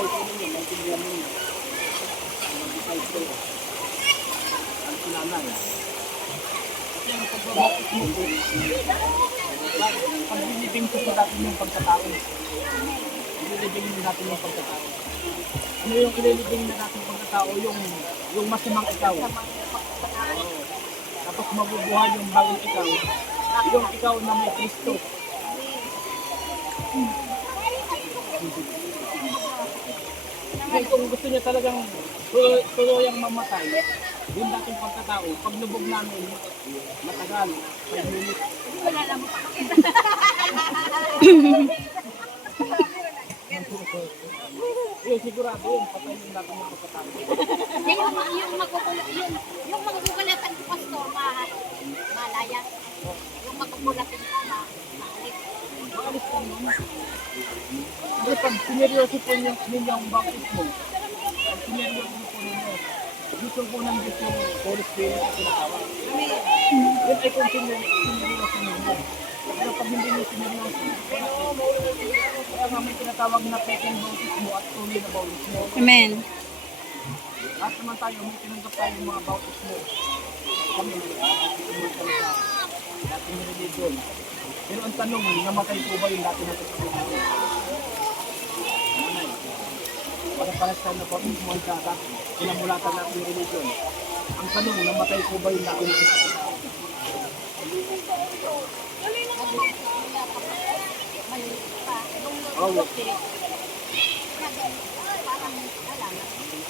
buhay ko ninyo, maintindihan ninyo. Mag-decide kayo. Ang sinanay. Kasi ang pagbabakit mo po, pag binibing ko sa natin yung pagkatao. Ililibing natin yung pagkatao. Ano yung ililibing na natin pagkatao? Yung masamang ikaw. Tapos mabubuhay yung bagong ikaw. Yung ikaw na may Kristo. Kaya kung gusto niya talagang tuluyang mamatay, yung dating pagkatao, pag lubog namin, matagal, 5 minutes. Wala na mo pakakita. Yun, sigurado yun, patay yung dating yung pagkatao. Yung magugulatan ko, pastor, malayas. Yung magugulatan ko, maalis. Maalis ka naman. Kasi pag sineryoso po ninyo ang baptismo, pag sineryoso po ninyo, gusto po ng Diyos yung Holy Spirit na tinatawag. Yun ay kung sineryoso ninyo. Pero pag hindi nyo sineryoso, kaya nga may tinatawag na peking bautismo at tuloy na bautismo. Amen. Lahat naman tayo, may tinanggap tayo yung mga bautismo. Kami, sumasalita, dating religion. Pero ang tanong, namatay po ba yung dati natin sa buhay? Nanay, para sa na bautismo ang kata, pinamulatan natin yung religion. Ang tanong, namatay po ba yung dati natin sa buhay? Oh.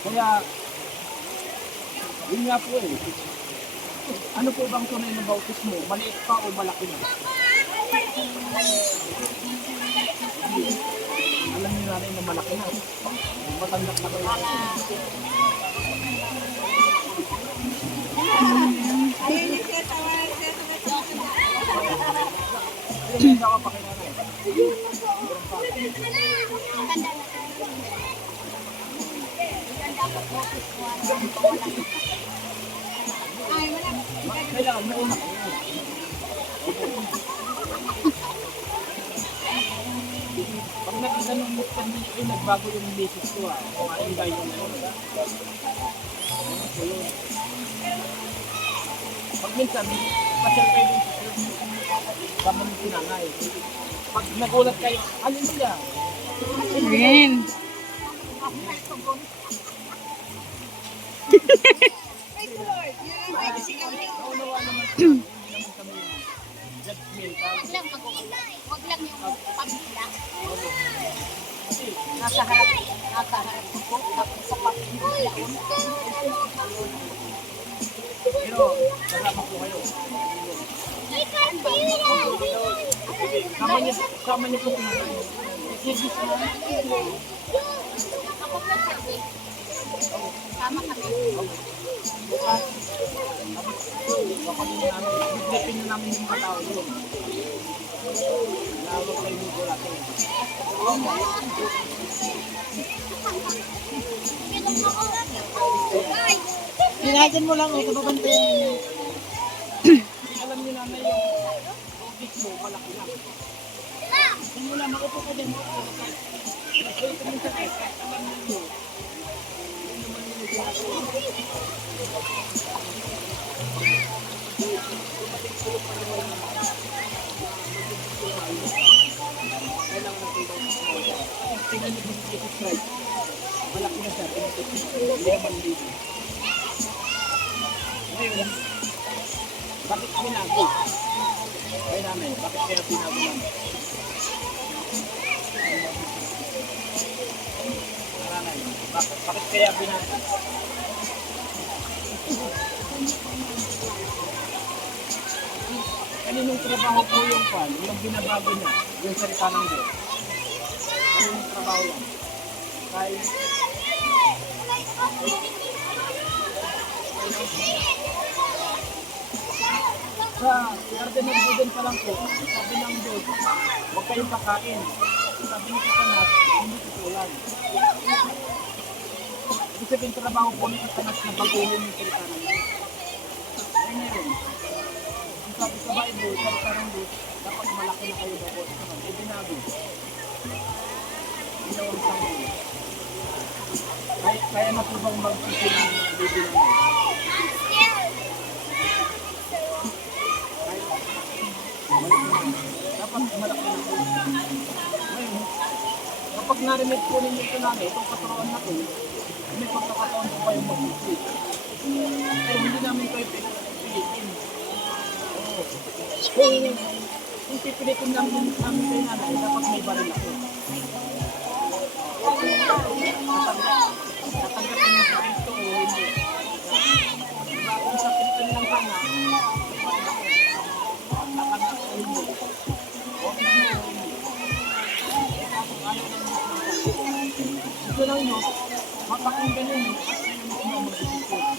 Kaya, yun nga po eh. Ano po bang tunay ng bautismo? Maliit pa o malaki na? Alam niyo natin na malaki na. Matanda na kayo. Ayun yung nakapakilala. Kailangan mo una. Pag nakita nung mukha niyo, nagbago yung basis ko ah. Kung ayun tayo yung pag minsan, pasyal kayo din sa church. Tama ng sinangay. Pag nagulat kayo, hallelujah. Amen. Naunawa naman kami judgmental. Huwag lang yung pamilya. Nasa harap ko, tapos sa pamilya. Pero, kasama po kayo. Sama niyo po kinain. Ikigis na. Kapag nagsabi, sama kami. Bukas. Tapos, kapanin namin. Biblipin na namin yung mga tao doon. Lawag kayo ng gulatin. Pinajan mo lang, kababantayan. Alam niyo na yung office mo, malaki lang. Simula, maupo ka din. Kasi ito minsan eh, kahit alam niyo, yun naman yung ginagawa. Kailangan natin ito. Tingnan niyo kung Jesus Christ. Malaki na siya, hindi naman dito. Ngayon, bakit binago? Kaya namin, bakit kaya binago namin? Nanay, bakit kaya binago? Kaninong trabaho po yung pan, yung binabago niya, yung salita ng Diyos? Kaninong trabaho yan? Kay sa Garden of Eden pa lang po, sabi ng Diyos, huwag kayong kakain. Sabi ni Satanas, hindi tutulan. Ibig sabihin trabaho po ni Satanas na baguhin yung salita ng Diyos. Ay ngayon, ang sabi sa Bible, salita ng Diyos, dapat malaki na kayo bago. Ibinago. Ginawang sanggol. Kaya na po bang mag-sisig ng baby namin? Dapat malaki na po. Ngayon, kapag narinig po ninyo ito namin, itong katuruan na to, may pagkakataon po kayong mag-sisig. Pero hindi namin kayo pilitin. Oo. Kung pipilitin namin kayo nanay, dapat may baril ako. Tatanggapin mo sa ito o hindi. Kung sa pilitin lang sana, tatanggap o hindi. Okay mo o hindi. Kapag ayaw lang mo sa ito lang nyo, mapakinggan nyo at kayo mismo mag-isip.